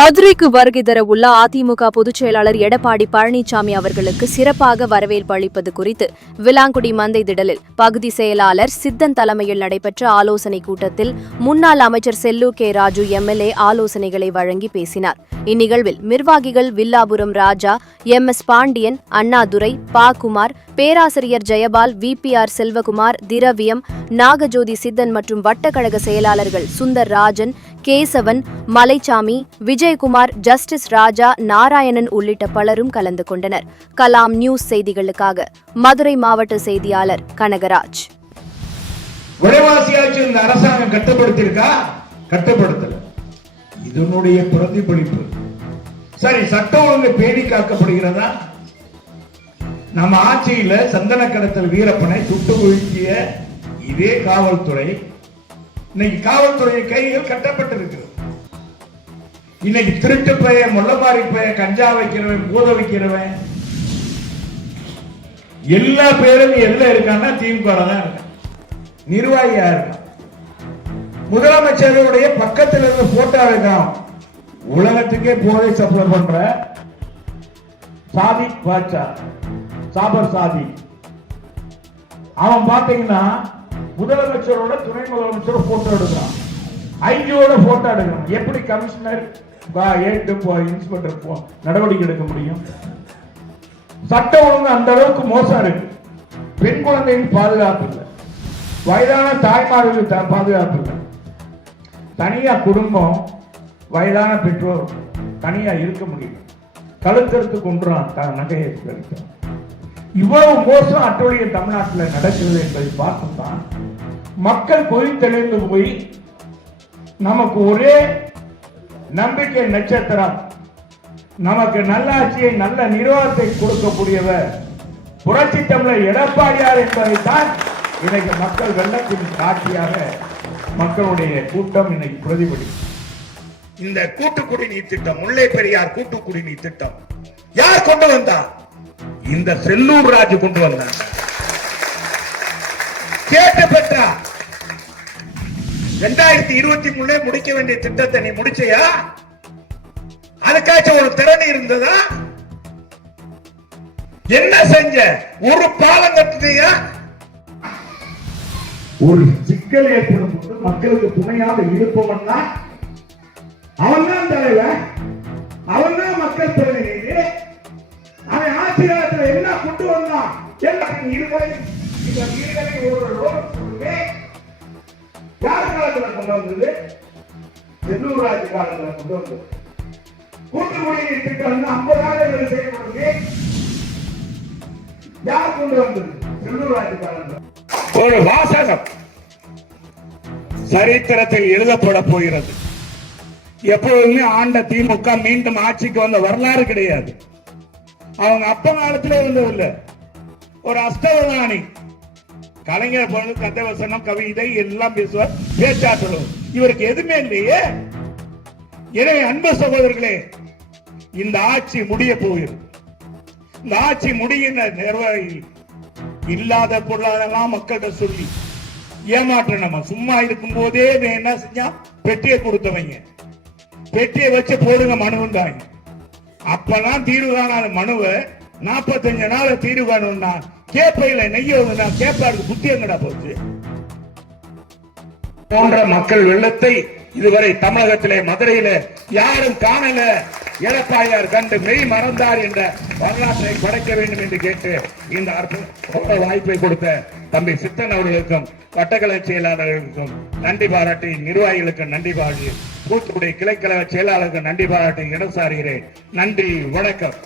மதுரைக்கு வருகை தர உள்ள அதிமுக பொதுச் செயலாளர் எடப்பாடி பழனிசாமி அவர்களுக்கு சிறப்பாக வரவேற்பு அளிப்பது குறித்து விளாங்குடி மந்தை திடலில் பகுதி செயலாளர் சித்தன் தலைமையில் நடைபெற்ற ஆலோசனைக் கூட்டத்தில் முன்னாள் அமைச்சர் செல்லூர் கே ராஜு எம்எல்ஏ ஆலோசனைகளை வழங்கி பேசினார். இந்நிகழ்வில் நிர்வாகிகள் வில்லாபுரம் ராஜா, எம்.எஸ். பாண்டியன், அண்ணாதுரை, பா. குமார், பேராசிரியர் ஜெயபால், வி.பி.ஆர். செல்வகுமார், திரவியம், நாகஜோதி சித்தன் மற்றும் வட்டக்கழக செயலாளர்கள் சுந்தர் ராஜன், கேசவன், மலைச்சாமி, விஜயகுமார், ஜஸ்டிஸ் ராஜா, நாராயணன் உள்ளிட்ட பலரும் கலந்து கொண்டனர். கலாம் நியூஸ் செய்திகளுக்காக மதுரை மாவட்ட செய்தியாளர் கனகராஜ். விலைவாசியாச்சு இந்த அரசாங்கம் கட்டுப்படுத்தியிருக்கா? கட்டுப்படுத்தல. இதனுடைய பிரதிபலிப்பு. சரி, சட்டம் ஒழுங்கு பேணி காக்கப்படுகிறதா? நம்ம ஆட்சியில சந்தன கடத்தல் வீரப்பனை சுட்டு வீழ்த்திய இதே காவல்துறை இன்னைக்கு காவல்துறை கைகள் கட்டப்பட்டிருக்கிறது. இன்னைக்கு திருட்டு பைய, முள்ளமாரி பைய, கஞ்சா வைக்கிறவன், பூத வைக்கிறவன் எல்லா பேரும் எல்லாம் இருக்கான்னா திமுக தான் இருக்கான், நிர்வாகியா இருக்கான். முதலமைச்சருடைய பக்கத்தில் இருந்து போட்டோ இருக்கான். உலகத்துக்கே போதை சப்ளை பண்ற சாதிக் பாட்சா, சாபர் சாதிக், அவன் பாத்தீங்கன்னா முதலமைச்சரோட துணை முதலமைச்சரோட போட்டோ எடுக்கிறான், ஐஜியோட போட்டோ எடுக்கிறான். எப்படி கமிஷனர் இன்ஸ்பெக்டர் நடவடிக்கை எடுக்க முடியும்? சட்டம் ஒழுங்கு அந்த அளவுக்கு மோசம் இருக்கு. பெண் குழந்தைகள் பாதுகாப்பு இல்லை, வயதான தாய்மார்களுக்கு பாதுகாப்பு இல்லை. தனியா குடும்பம், வயதான பெற்றோர் தனியா இருக்க முடியும். கழுத்தறுத்து கொண்டுறான் நகையை கிடைக்கும். இவ்வளவு மோசம் அட்டொழியம் தமிழ்நாட்டில் நடக்கிறது என்பதை பார்த்துதான் மக்கள் கொதித்தெழுந்து போய் நமக்கு ஒரே நம்பிக்கை நட்சத்திரம், நமக்கு நல்லாட்சியை, நல்ல நிர்வாகத்தை கொடுக்கக்கூடியவர் புரட்சி தமிழர் எடப்பாடியார் என்பதைத்தான் இன்னைக்கு மக்கள் வெள்ளத்தின் காட்சியாக மக்களுடைய கூட்டம் இன்னைக்கு பிரதிபலிக்கும். இந்த கூட்டு குடிநீர் திட்டம், முல்லை பெரியார் கூட்டு குடிநீர் திட்டம் யார் கொண்டு வந்தார்? இந்த செல்லூர் ராஜு கொண்டு வந்தார். கேட்டு பெற்றார். 2023 முடிக்க வேண்டிய திட்டத்தை நீ முடிச்சையா? அதுக்காச்சும் ஒரு திறன் இருந்ததா? என்ன செஞ்ச? ஒரு பாலம் கட்டுறியா? ஒரு சிக்கல் ஏற்படும் போது மக்களுக்கு துணையாக இருப்பவன் தான் அவன் தான் தலைவர், அவன் தான் மக்கள் பிரதிநிதி. அவன் ஆட்சி காலத்தில் என்ன கொண்டு வந்தான்? யார் காலத்தில் கொண்டு வந்தது? செல்லூர் ராஜு காலத்தில் கொண்டு வந்தது. கூட்டு குடிநீர் திட்டம் 50 ஆண்டுகள் செய்யப்படுது. யார் கொண்டு வந்தது? செல்லூர் ராஜு காலத்தில். ஒரு வாசகம் சரித்திரத்தில் எழுதப்பட போகிறது. எப்பொழுதுமே ஆண்ட திமுக மீண்டும் ஆட்சிக்கு வந்த வரலாறு கிடையாது. அவங்க அப்ப காலத்திலே வந்ததில்லை. ஒரு அஷ்டவதானி கலைஞர் பொழுது கதை வசனம், கவிதை எல்லாம் பேசுவார், பேச்சாற்றலும். இவருக்கு எதுவுமே இல்லையே. எனவே அன்பு சகோதரர்களே, இந்த ஆட்சி முடிய போகிறது. இந்த ஆட்சி முடிகின்ற நிர்வாகி இல்லாத பொருளாதாரம் மக்கள்கிட்ட சொல்லி ஏமாற்ற, நம்ம சும்மா இருக்கும் போதே என்ன செஞ்சா பெட்டியை கொடுத்தவங்க, பெட்டியை வச்சு போடுங்க மனுவுண்டாங்க. அப்பதான் தீர்வு காணாத மனுவை 45 நாள் தீர்வு காணும்னா கேப்பையில நெய்ய கேப்பாருக்கு புத்தி எங்கடா போச்சு? போன்ற மக்கள் வெள்ளத்தை இதுவரை தமிழகத்திலே, மதுரையில யாரும் காணல. எடப்பாடியார் கண்டு மெய் மறந்தார் என்ற வரலாற்றை படைக்க வேண்டும் என்று கேட்டு இந்த அற்புத வாய்ப்பை கொடுத்த தம்பி சித்தன் அவர்களுக்கும், வட்டக்கலை செயலாளர்களுக்கும் நன்றி பாராட்டி, நிர்வாகிகளுக்கு நன்றி பாராட்டி, தூத்துக்குடி கிளைக்கழக செயலாளருக்கு நன்றி பாராட்டி இடசாருகிறேன். நன்றி, வணக்கம்.